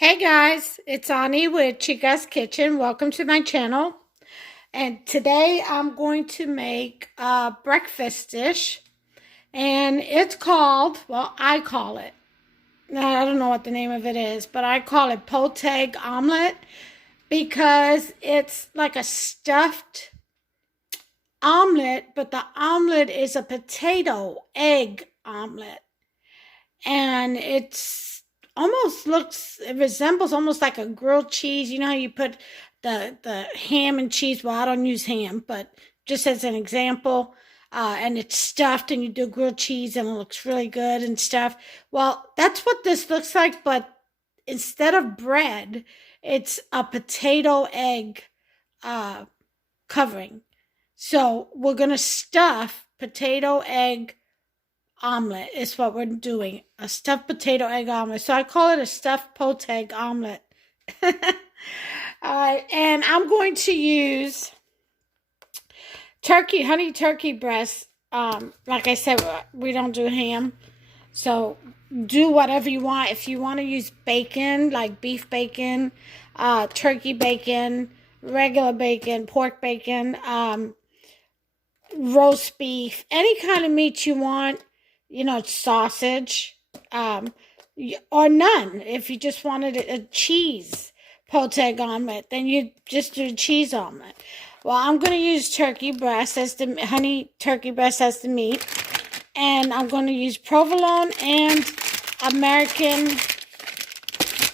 Hey guys, it's Ani with Chica's Kitchen. Welcome to my channel. And today I'm going to make a breakfast dish. And it's called, well, I call it. I don't know what the name of it is, but I call it Potegg omelet because it's like a stuffed omelet, but the omelet is a potato egg omelet. And it resembles almost like a grilled cheese. You know how you put the ham and cheese? Well, I don't use ham, but just as an example, and it's stuffed and you do grilled cheese and it looks really good and stuff. Well, that's what this looks like, but instead of bread, it's a potato egg uh, covering. So we're gonna stuff potato egg omelet is what we're doing. A stuffed potato egg omelet. So I call it a stuffed Potegg omelet. All right, and I'm going to use honey turkey breast. Like I said, we don't do ham. So do whatever you want. If you want to use bacon, like beef bacon, turkey bacon, regular bacon, pork bacon, roast beef, any kind of meat you want, sausage, or none. If you just wanted a cheese Potegg omelet, then you just do a cheese omelet. Well, I'm going to use turkey breast as the honey turkey breast as the meat, and I'm going to use provolone and American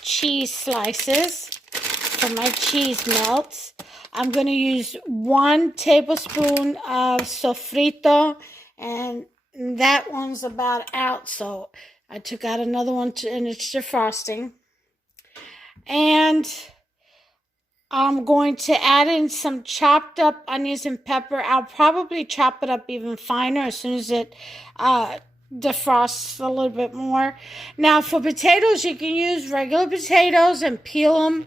cheese slices for my cheese melts. I'm going to use 1 tablespoon of sofrito, and that one's about out, so I took out another one and it's defrosting. And I'm going to add in some chopped up onions and pepper. I'll probably chop it up even finer as soon as it defrosts a little bit more. Now for potatoes, you can use regular potatoes and peel them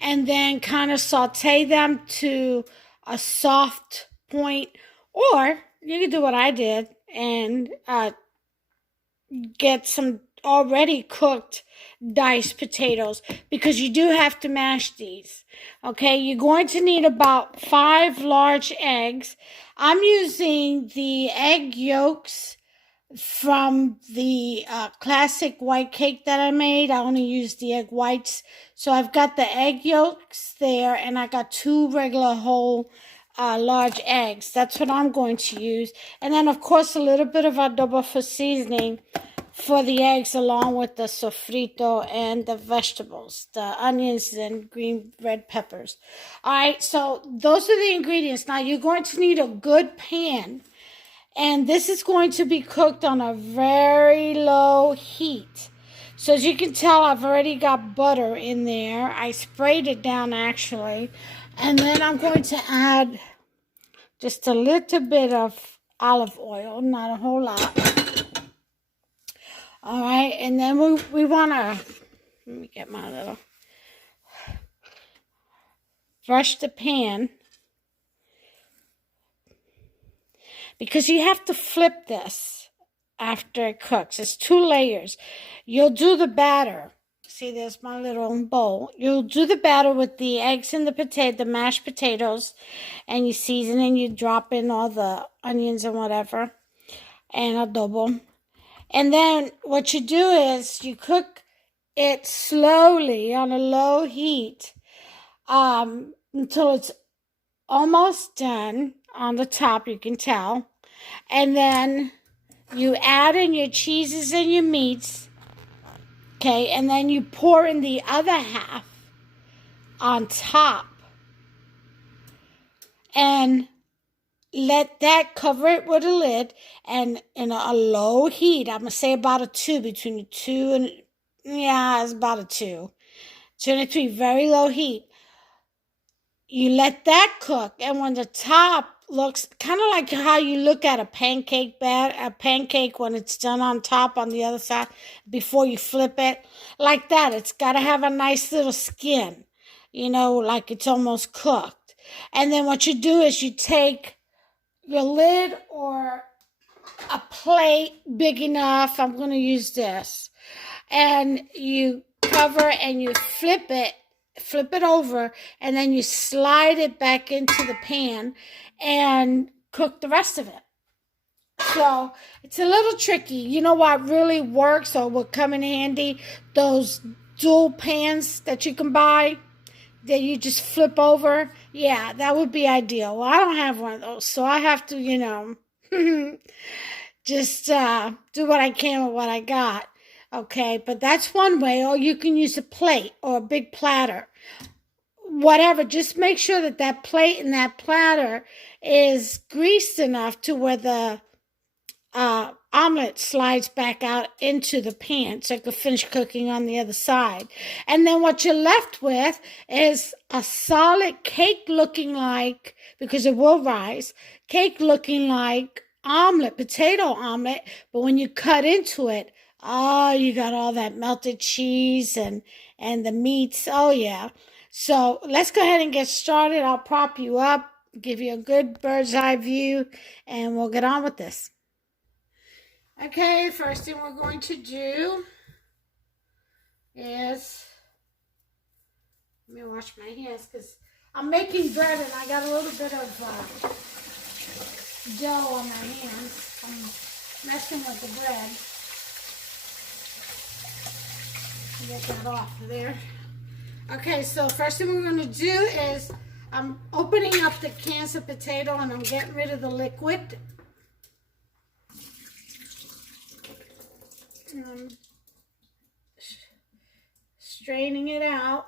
and then kind of saute them to a soft point, or you can do what I did and get some already cooked diced potatoes, because you do have to mash these. Okay, you're going to need about 5 large eggs. I'm using the egg yolks from the classic white cake that I made. I only used the egg whites. So I've got the egg yolks there, and I got 2 regular whole large eggs. That's what I'm going to use. And then, of course, a little bit of adobo for seasoning for the eggs, along with the sofrito and the vegetables, the onions and green red peppers. All right, so those are the ingredients. Now, you're going to need a good pan. And this is going to be cooked on a very low heat. So as you can tell, I've already got butter in there. I sprayed it down actually. And then I'm going to add just a little bit of olive oil, not a whole lot. All right, and then we want to, let me get my little, brush the pan, because you have to flip this after it cooks. It's 2 layers. You'll do the batter. See, there's my little bowl. You'll do the batter with the eggs and the mashed potatoes, and you season and you drop in all the onions and whatever, and adobo. And then what you do is you cook it slowly on a low heat until it's almost done on the top, you can tell. And then you add in your cheeses and your meats, okay, and then you pour in the other half on top and let that cover it with a lid, and in a low heat, I'm going to say about a 2, between a 2 and, yeah, it's about a 2. 2 and a 3, very low heat. You let that cook, and when the top looks kind of like how you look at a pancake when it's done on top on the other side before you flip it, like that. It's got to have a nice little skin, like it's almost cooked. And then what you do is you take your lid or a plate big enough. I'm going to use this. And you cover and you flip it over, and then you slide it back into the pan and cook the rest of it. So it's a little tricky. You know what really works or would come in handy? Those dual pans that you can buy that you just flip over. Yeah, that would be ideal. Well, I don't have one of those, so I have to, just do what I can with what I got. Okay, but that's one way. Or you can use a plate or a big platter. Whatever, just make sure that that plate and that platter is greased enough to where the omelet slides back out into the pan so it can finish cooking on the other side. And then what you're left with is a solid cake looking like, because it will rise, cake looking like omelet, potato omelet, but when you cut into it, oh, you got all that melted cheese and the meats. Oh, yeah. So let's go ahead and get started. I'll prop you up, give you a good bird's eye view, and we'll get on with this. Okay, first thing we're going to do is, let me wash my hands because I'm making bread and I got a little bit of dough on my hands. I'm messing with the bread. Get that off of there. Okay, so first thing we're going to do is I'm opening up the cans of potato and I'm getting rid of the liquid. Straining it out.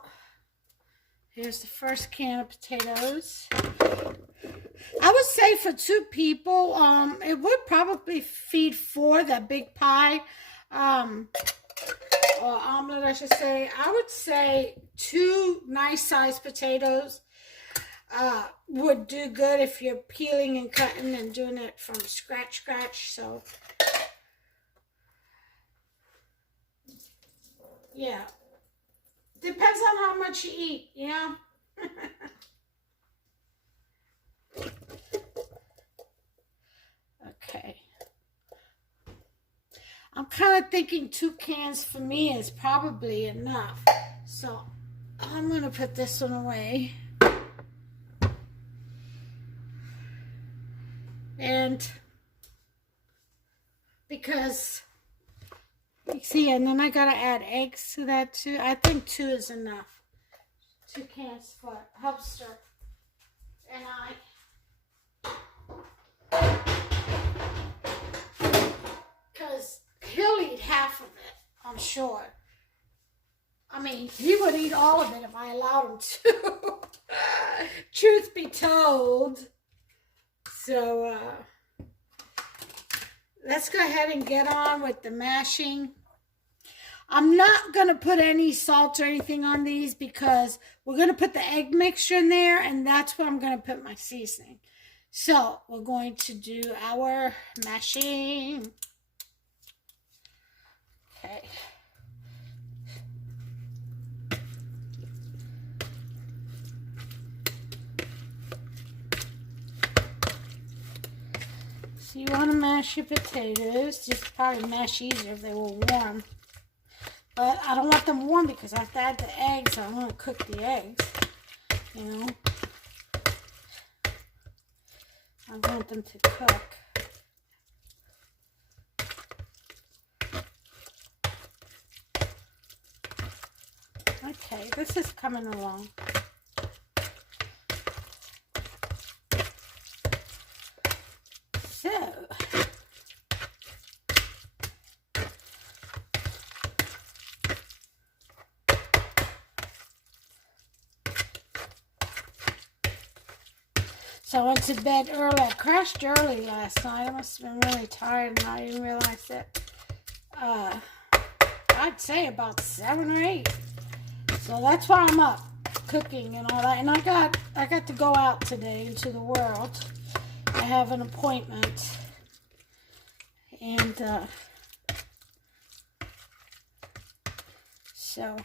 Here's the first can of potatoes. I would say for 2 people, it would probably feed 4, that big pie, or omelet, I should say. I would say 2 nice-sized potatoes would do good if you're peeling and cutting and doing it from scratch. So, yeah. Depends on how much you eat, you know? Okay. I'm kind of thinking 2 cans for me is probably enough. So I'm going to put this one away. And because, you see, and then I got to add eggs to that too. I think 2 is enough. 2 cans for Hubster and I. Because he'll eat half of it, I'm sure. I mean, he would eat all of it if I allowed him to. Truth be told. So, let's go ahead and get on with the mashing. I'm not going to put any salt or anything on these because we're going to put the egg mixture in there, and that's where I'm going to put my seasoning. So, we're going to do our mashing. Okay. So you want to mash your potatoes. Just probably mash easier if they were warm. But I don't want them warm because I have to add the eggs. So I want to cook the eggs. You know. I want them to cook. Okay, this is coming along. So I went to bed early. I crashed early last night. I must have been really tired and I didn't realize it. I'd say about 7 or 8. So that's why I'm up cooking and all that. And I got to go out today into the world. I have an appointment. And so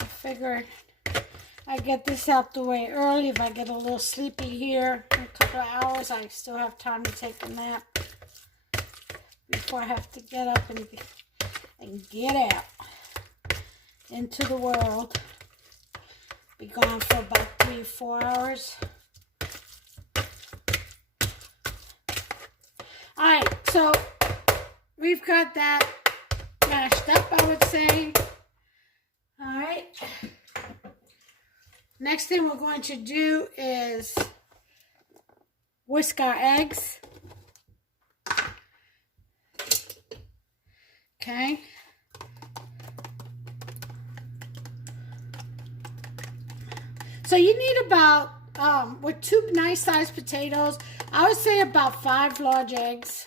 I figured I'd get this out the way early. If I get a little sleepy here in a couple of hours, I still have time to take a nap before I have to get up and get out. into the world. Be gone for about 3 or 4 hours. Alright, so we've got that mashed up, I would say. Alright. Next thing we're going to do is whisk our eggs. Okay. So you need about, with 2 nice sized potatoes, I would say about 5 large eggs.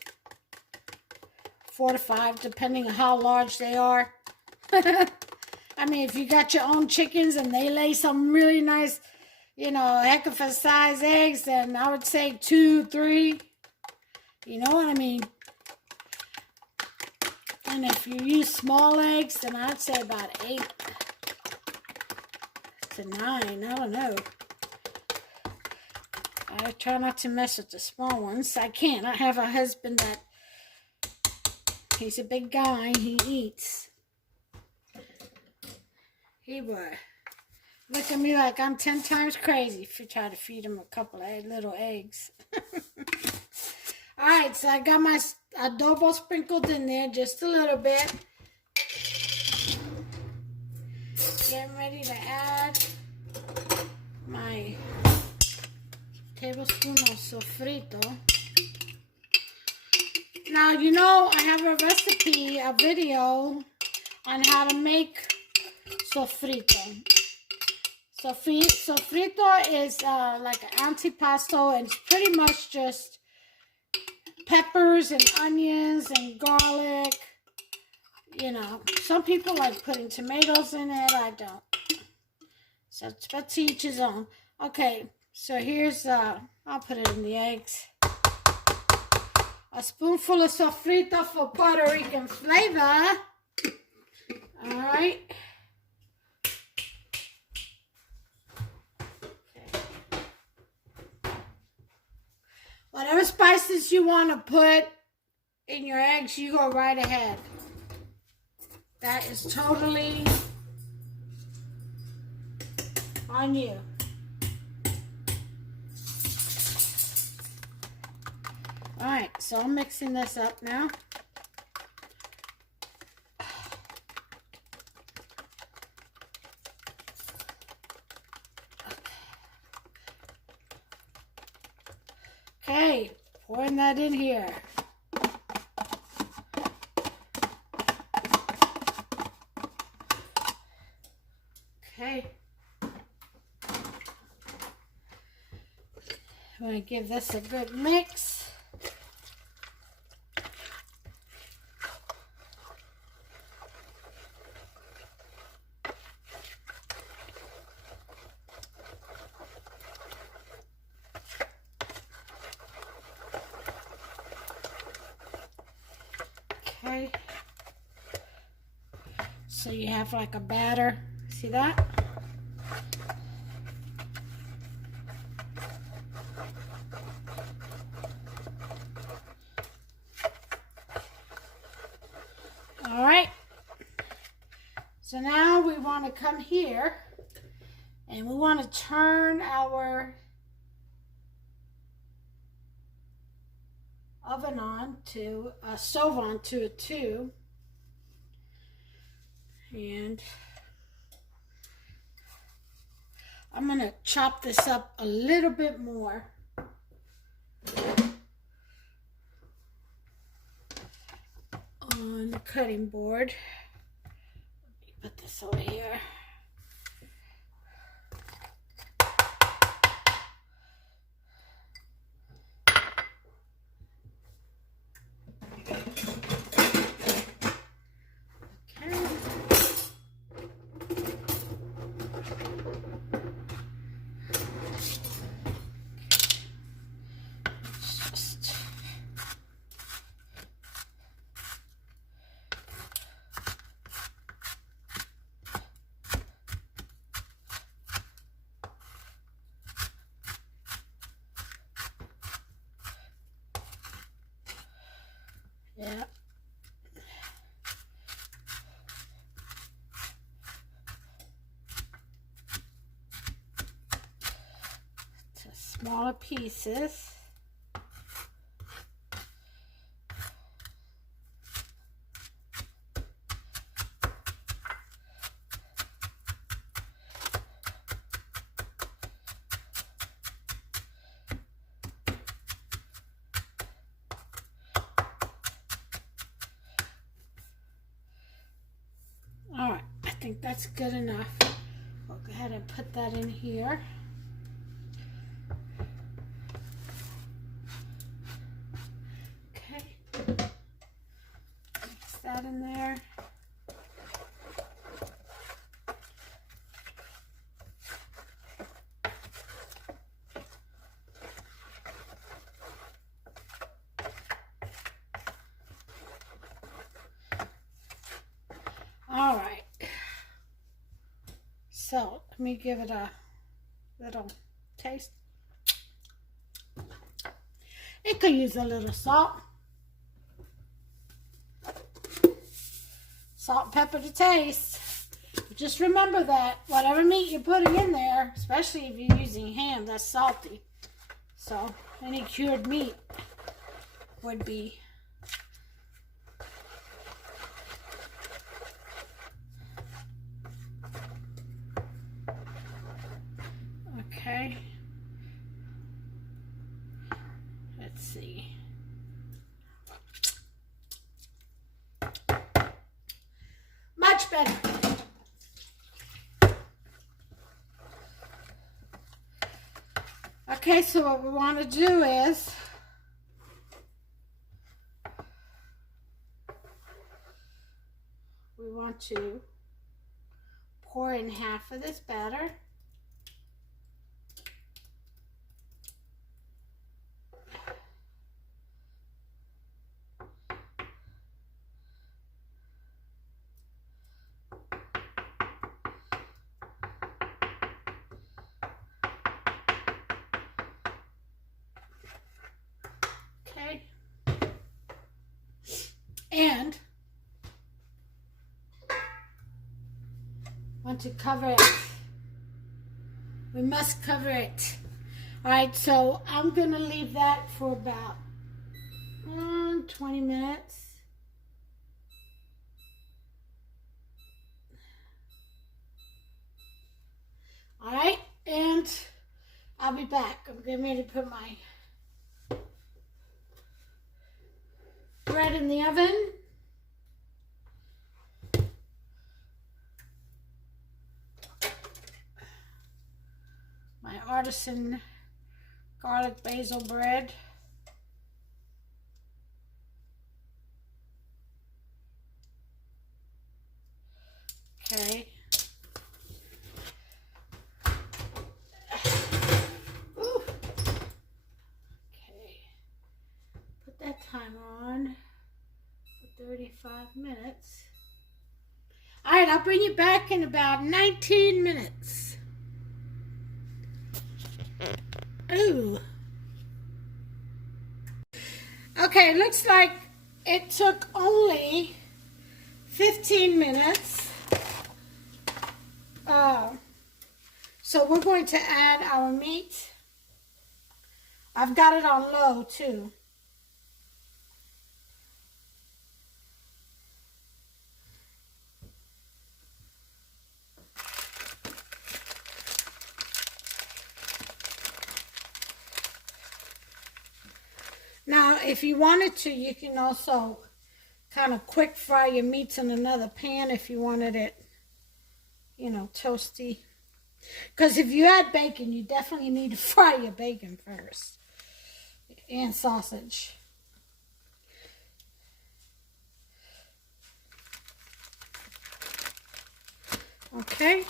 4 to 5, depending on how large they are. I mean, if you got your own chickens and they lay some really nice, you know, heck of a size eggs, then I would say 2, 3. You know what I mean? And if you use small eggs, then I'd say about 8 to 9. I don't know. I try not to mess with the small ones. I can't. I have a husband that, he's a big guy. He eats. He would look at me like I'm 10 times crazy if you try to feed him a couple of little eggs. Alright, so I got my adobo sprinkled in there just a little bit. Getting ready to add my tablespoon of sofrito. Now, you know, I have a recipe, a video on how to make sofrito. Sofrito is like an antipasto, and it's pretty much just peppers and onions and garlic. You know, some people like putting tomatoes in it. I don't. So it's about to each his own. Okay, so here's, I'll put it in the eggs. A spoonful of sofrito for Puerto Rican flavor. Alright. Whatever spices you want to put in your eggs, you go right ahead. That is totally on you. Alright, so I'm mixing this up now. Okay, pouring that in here. Okay. I'm going to give this a good mix. Okay. So you have like a batter. See that? All right. So now we want to come here and we want to turn our oven on to stove on to a 2, and I'm going to chop this up a little bit more. On the cutting board. Let me put this over here. smaller pieces. All right, I think that's good enough. I'll go ahead and put that in here. Okay, mix that in there. All right, so let me give it a little taste. It could use a little salt. Salt, pepper to taste. Just remember that whatever meat you're putting in there, especially if you're using ham, that's salty. So any cured meat would be. Okay. Let's see. Much better. Okay, so what we want to do is we want to pour in half of this batter. Okay. And want to cover it. We must cover it. All right, so I'm gonna leave that for about 20 minutes. All right, and I'll be back. I'm getting ready to put my bread in the oven. My artisan garlic basil bread. Okay. Ooh. Okay. Put that timer on for 35 minutes. All right, I'll bring you back in about 19 minutes. Ooh. Okay, it looks like it took only 15 minutes. So we're going to add our meat. I've got it on low too. Now, if you wanted to, you can also kind of quick fry your meats in another pan if you wanted it, you know, toasty. Because if you add bacon, you definitely need to fry your bacon first. And sausage. Okay.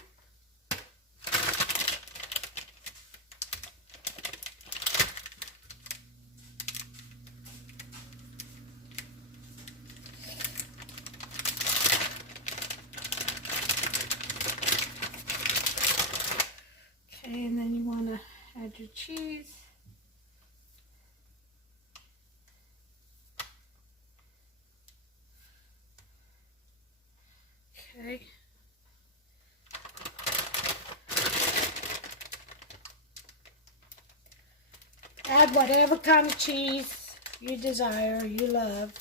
Okay, and then you want to add your cheese. Okay. add whatever kind of cheese you desire, you love.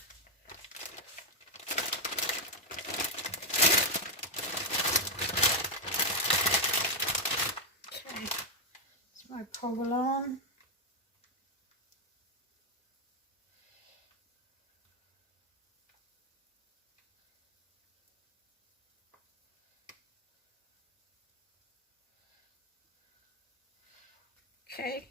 Okay, it's my provolone. Okay.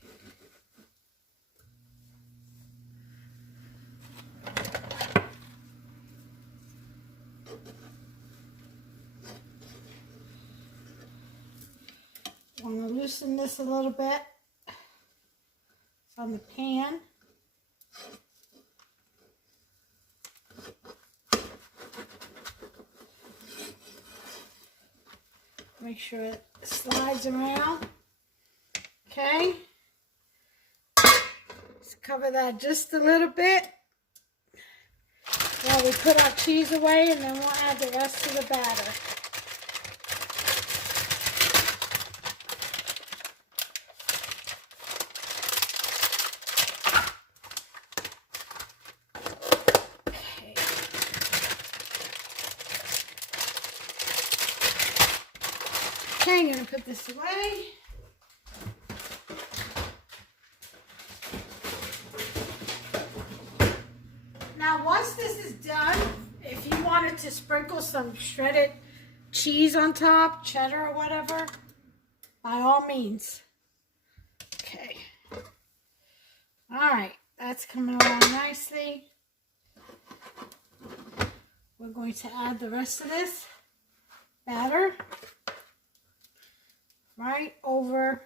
I'm going to loosen this a little bit. It's on the pan. Make sure it slides around. Okay. Let's cover that just a little bit while we put our cheese away, and then we'll add the rest of the batter. Okay, I'm going to put this away. Now, once this is done, if you wanted to sprinkle some shredded cheese on top, cheddar or whatever, by all means. Okay. All right, that's coming along nicely. We're going to add the rest of this batter right over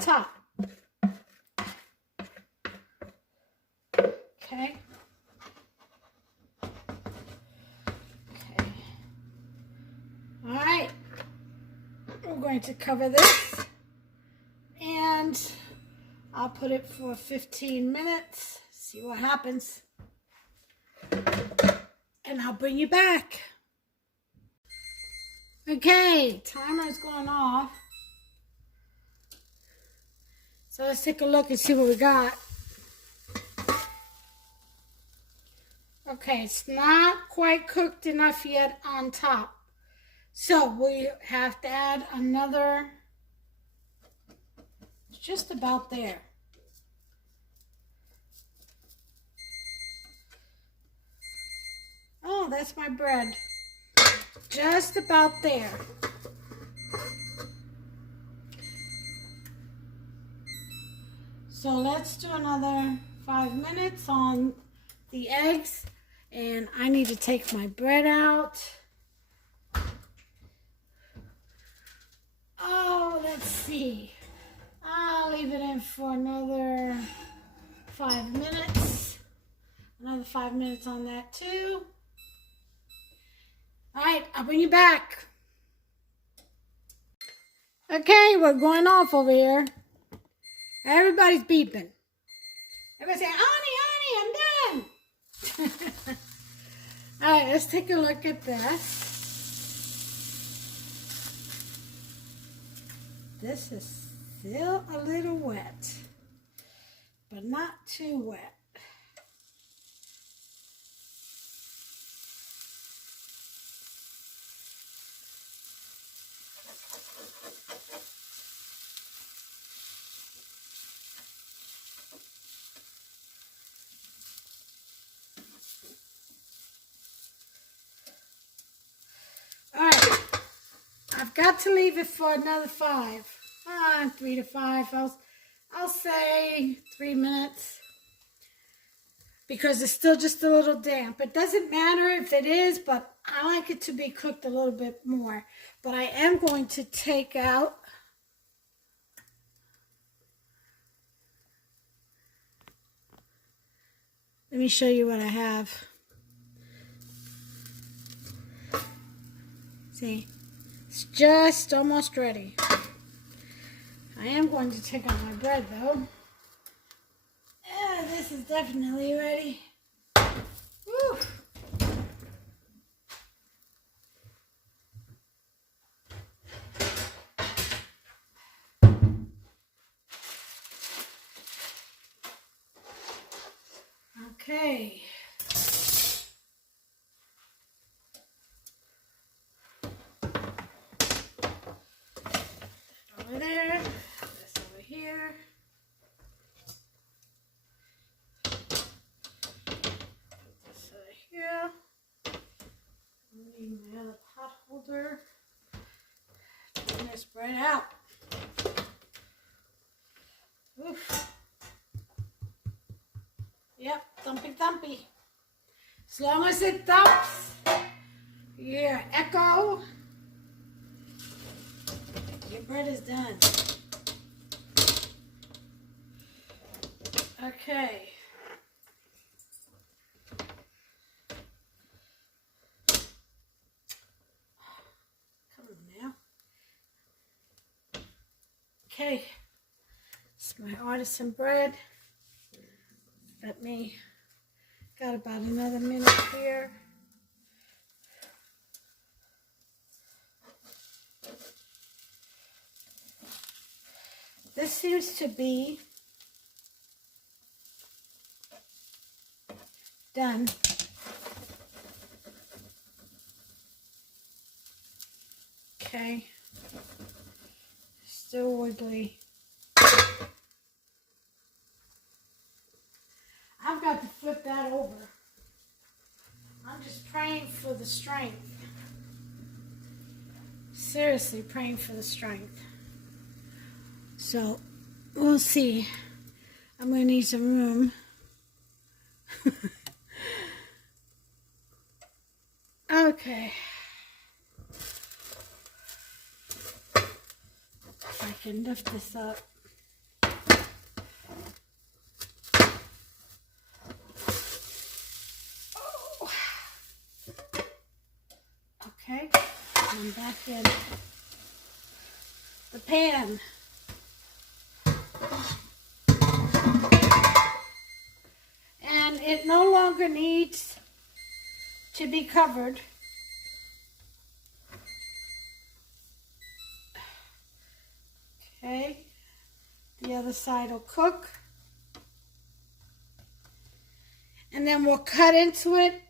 top. Okay. Okay. All right. We're going to cover this, and I'll put it for 15 minutes. See what happens. And I'll bring you back. Okay, timer's going off. So let's take a look and see what we got. Okay, it's not quite cooked enough yet on top. So we have to add another, it's just about there. Oh, that's my bread. Just about there. So let's do another 5 minutes on the eggs, and I need to take my bread out. Oh, let's see. I'll leave it in for another 5 minutes. Another 5 minutes on that too. All right, I'll bring you back. Okay, we're going off over here. Everybody's beeping. Everybody say, Honey, I'm done. All right, let's take a look at this. This is still a little wet, but not too wet. Got to leave it for another 3 to 5. I'll say 3 minutes because it's still just a little damp. It doesn't matter if it is, but I like it to be cooked a little bit more. But I am going to take out let me show you what I have. See, it's just almost ready. I am going to take out my bread though. Yeah, this is definitely ready. Woo. Okay. Over there. This over here. This over here. I need my other pot holder. Turn this bread out. Oof. Yep, thumpy thumpy. As long as it thumps, you hear echo, your bread is done. Okay. Come on now. Okay. It's my artisan bread. Let me, got about another minute here. This seems to be done. Okay. Still wiggly. I've got to flip that over. I'm just praying for the strength. Seriously praying for the strength. So, we'll see. I'm going to need some room. Okay. If I can lift this up. Oh. Okay. I'm back in the pan. And it no longer needs to be covered. Okay, the other side will cook. And then we'll cut into it.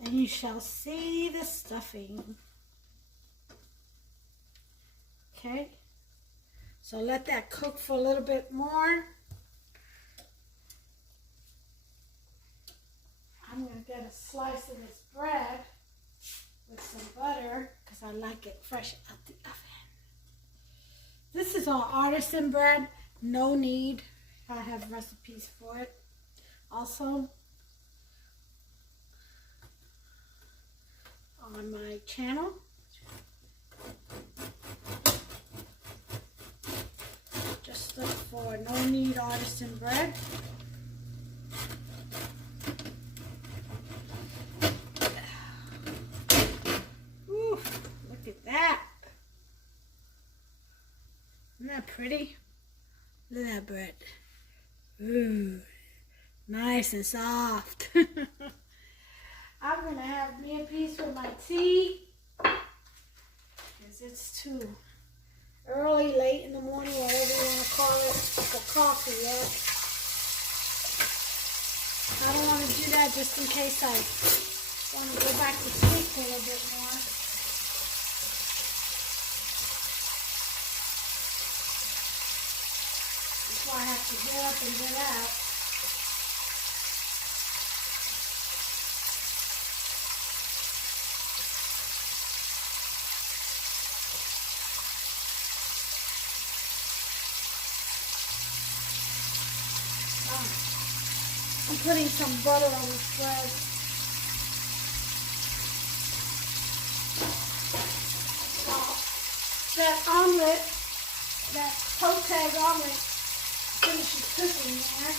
And you shall see the stuffing. Okay, so let that cook for a little bit more. I'm going to get a slice of this bread with some butter because I like it fresh out the oven. This is all artisan bread, no need. I have recipes for it also on my channel. Just look for no need artisan bread. Ooh, look at that. Isn't that pretty? Look at that bread. Ooh, nice and soft. I'm going to have me a piece with my tea because it's too early, late in the morning, whatever you want to call it, for coffee, yeah. I don't want to do that just in case I want to go back to sleep a little bit more. That's why I have to get up and get out. I'm putting some butter on this bread. That omelet, that Potegg omelet, finishes cooking there.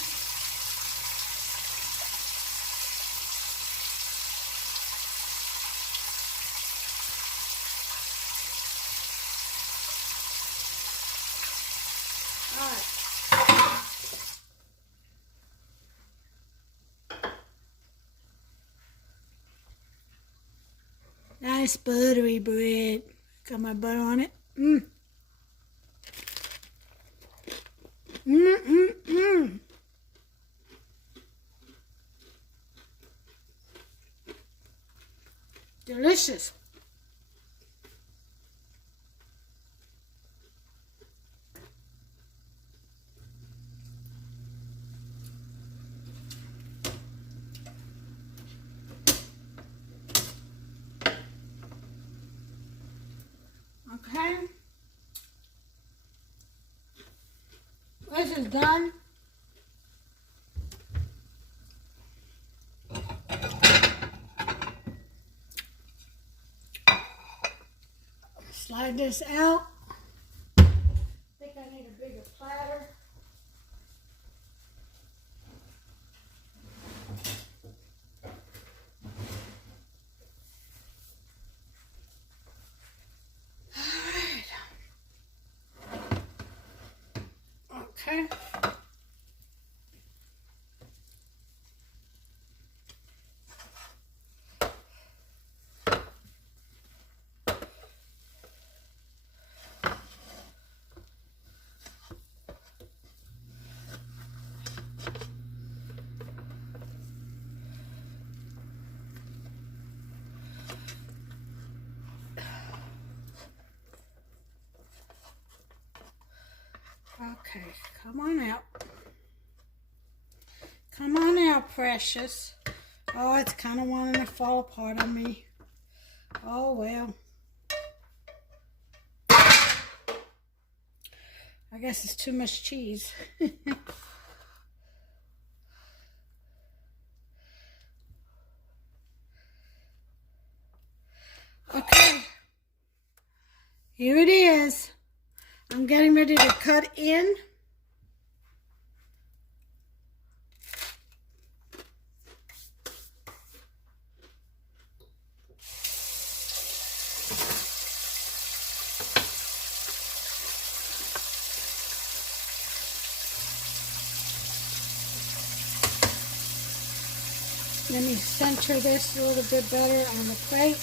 All right. Nice buttery bread. Got my butter on it. Delicious. Okay. This is done. Slide this out. I think I need a bigger platter. Okay. Okay, come on out. Come on out, precious. Oh, it's kind of wanting to fall apart on me. Oh, well. I guess it's too much cheese. Okay. Here it is. I'm getting ready to cut in. Let me center this a little bit better on the plate.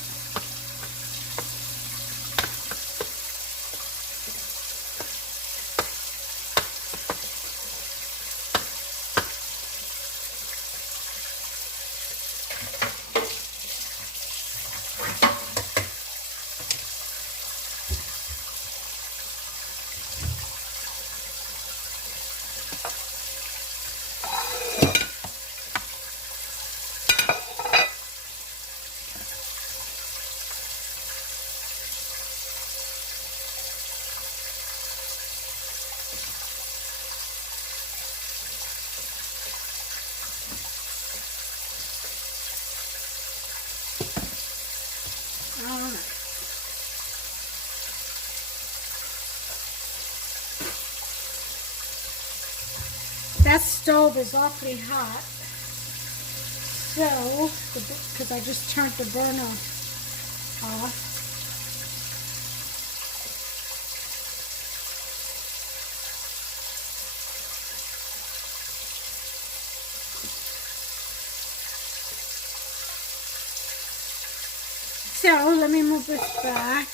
That stove is awfully hot, so, because I just turned the burner off. So, let me move this back.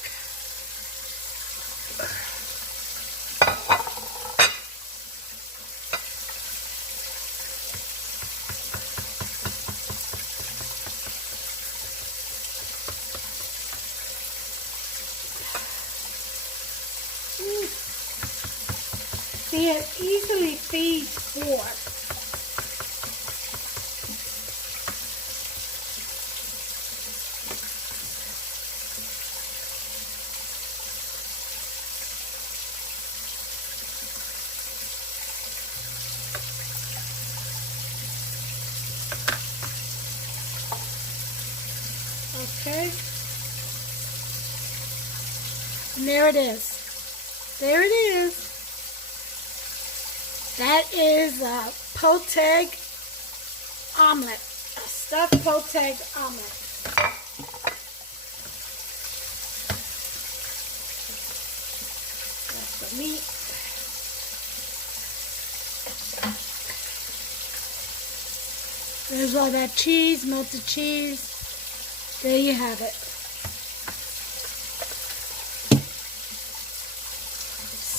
See, it easily feeds four. Okay. And there it is. There it is. That is a Potegg omelet. A stuffed Potegg omelet. That's the meat. There's all that cheese, melted cheese. There you have it.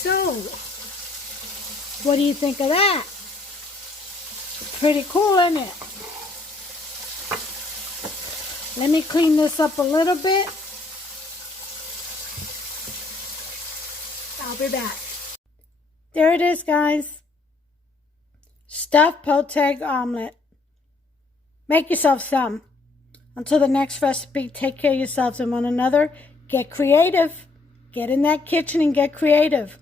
So, what do you think of that? Pretty cool, isn't it? Let me clean this up a little bit. I'll be back. There it is, guys. Stuffed Potegg omelet. Make yourself some. Until the next recipe, take care of yourselves and one another. Get creative. Get in that kitchen and get creative.